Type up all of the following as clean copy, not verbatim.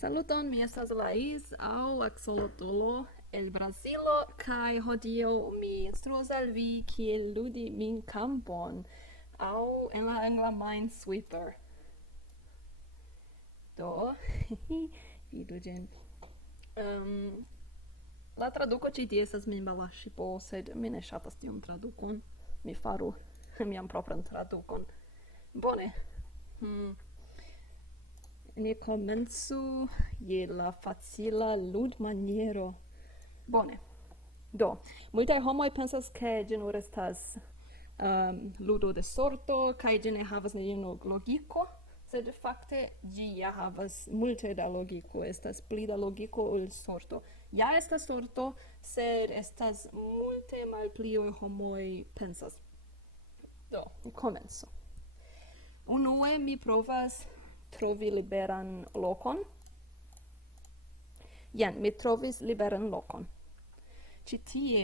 Saluton, mi estas Lais au axolotlo el Brasilo kai hodiaŭ mi instruos al vi kiel ludi min kampon au en la angla Minesweeper. Do, vidu ĝin. Um, la traduko ĉi tie estas minbala ŝipo, sed mi ne ŝatas tiun tradukon. Mi faru mian propran tradukon. Bone. Ni komencu je la facila ludmaniero. Bone. Do, multaj homoj pensas ke ĝi nur estas ludo de sorto kaj ĝi ne havas neniun logiko, sed fakte ĝi ja havas multe da logiko, estas pli da logiko ol sorto. Ja estas sorto, sed estas multe malpli ol homoj pensas. Do, ni komencu. Unue mi provas trovi liberan lokon. Jen, mi trovis liberan lokon. Ĉi tie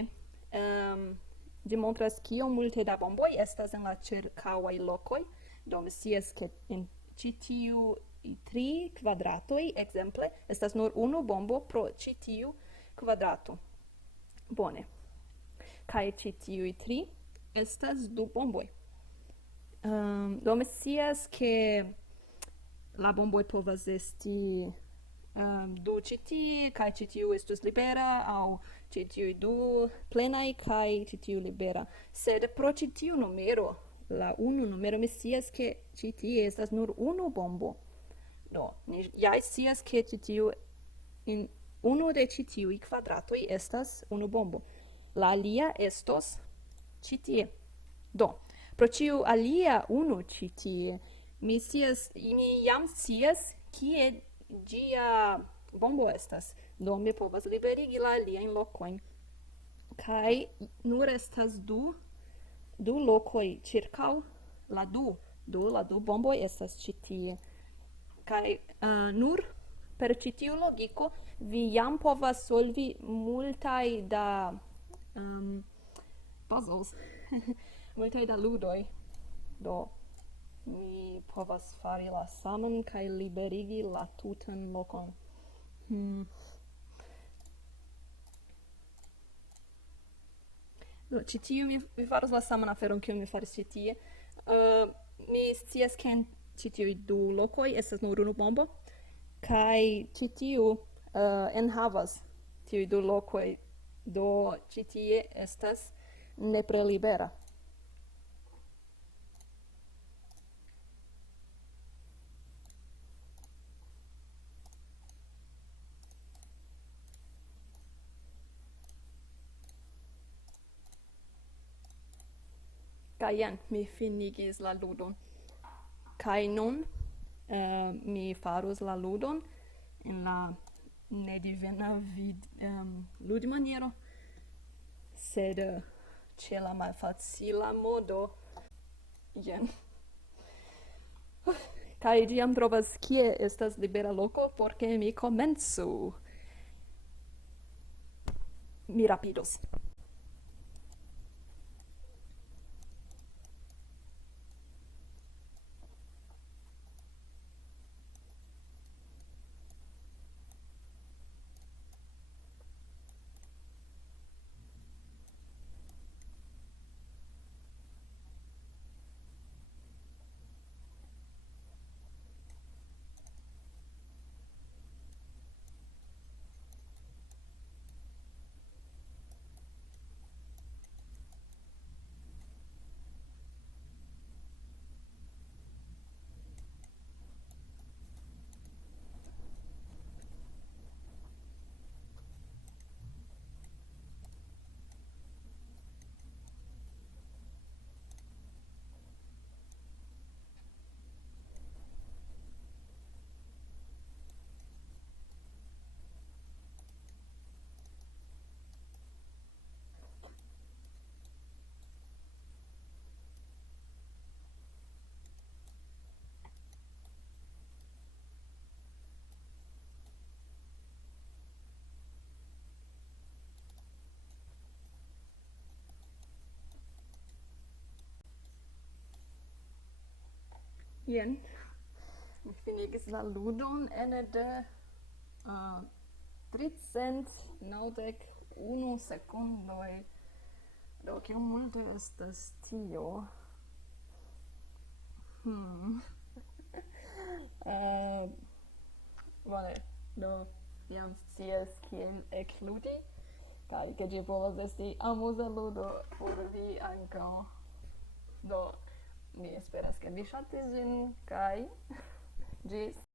ĝi montras kiom multe da bomboj estas en la ĉirkaŭaj lokoj. Do mi scias ke en ĉi tiu 3 kvadratoj, ekzemple, estas nur unu bombo pro ĉi tiu kvadrato. Bone. Kaj ĉi tiuj 3 estas 2 bomboj. Do mi scias ke la bomboj povas esti du ĉi tie kaj ĉi tiu estus libera aŭ ĉi tiuj du plenaj kaj ĉi tiu libera. Sed pro ĉi tiu numero, la unu numero, mi scias ke ĉi tie estas nur unu bombo. Do, ni ja scias ke ĉi tiu in unu de ĉi tiuj kvadratoj estas unu bombo. La alia estos ĉi tie. Do, pro ĉiu alia unu ĉi tie, mi jam scias kie ĝia bombo estas. Do mi povas liberigi la aliajn lokojn. Kaj nur estas du lokoj ĉirkaŭ la du. La du bomboj estas ĉi tie. Kaj nur per ĉi tiu logiko vi jam povas solvi multaj da puzzles. Multaj da ludoj. Do mi povas fari la saman kaj liberigi la tutan lokon. Do, ĉi tiu mi faros la saman aferon kiun mi faris ĉi tie. Mi scias ke en ĉi tiuj du lokoj estas nur unu bombo, kaj ĉi tiu enhavas tiuj du lokoj. Do ĉi tie estas nepre libera. Kaj jen, mi finigis la ludon. Kaj nun mi farus la ludon en la nedivena ludmaniero, sed ĉe la malfacila modo. Jen. Kaj ĝi jam trovas kie estas libera loko, por ke mi komencu. Mi rapidos. Jen, mi finigis la ludon ene de 391 secundoj. Do kiom multe estas tio? Bone, do jam scias kiel ekludi kaj ke ĝi povas esti amuza ludo por vi ankaŭ. Do mi esperas ke vi ŝatis ĝin kaj ĝis